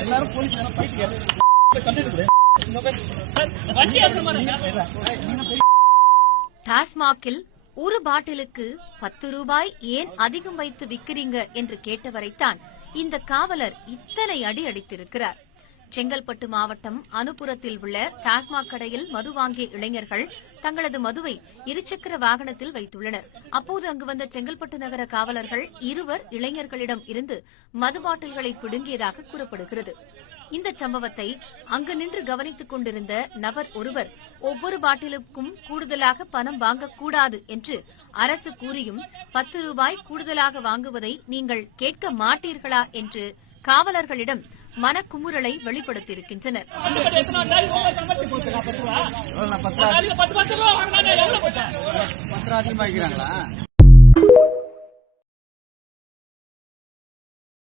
எல்லாரும் போலீஸ் டாஸ்மாகில் ஒரு பாட்டிலுக்கு பத்து ரூபாய் ஏன் அதிகம் வைத்து விக்கிறீங்க என்று கேட்டவரைத்தான் இந்த காவலர் இத்தனை அடி அடித்திருக்கிறார். செங்கல்பட்டு மாவட்டம் அனுப்புரத்தில் உள்ள டாஸ்மாக் கடையில் மது வாங்கிய இளைஞர்கள் தங்களது மதுவை இருசக்கர வாகனத்தில் வைத்துள்ளனர். அப்போது அங்கு வந்த செங்கல்பட்டு நகர காவலர்கள் இருவர் இளைஞர்களிடம் இருந்து மது பாட்டில்களை பிடுங்கியதாக கூறப்படுகிறது. இந்த சம்பவத்தை அங்கு நின்று கவனித்துக் கொண்டிருந்த நபர் ஒருவர் ஒவ்வொரு பாட்டிலுக்கும் கூடுதலாக பணம் வாங்கக்கூடாது என்று அரசு கூறியும் பத்து ரூபாய் கூடுதலாக வாங்குவதை நீங்கள் கேட்க மாட்டீர்களா என்று காவலர்களிடம் மனக்குமுறலை வெளிப்படுத்தியிருக்கின்றனர்.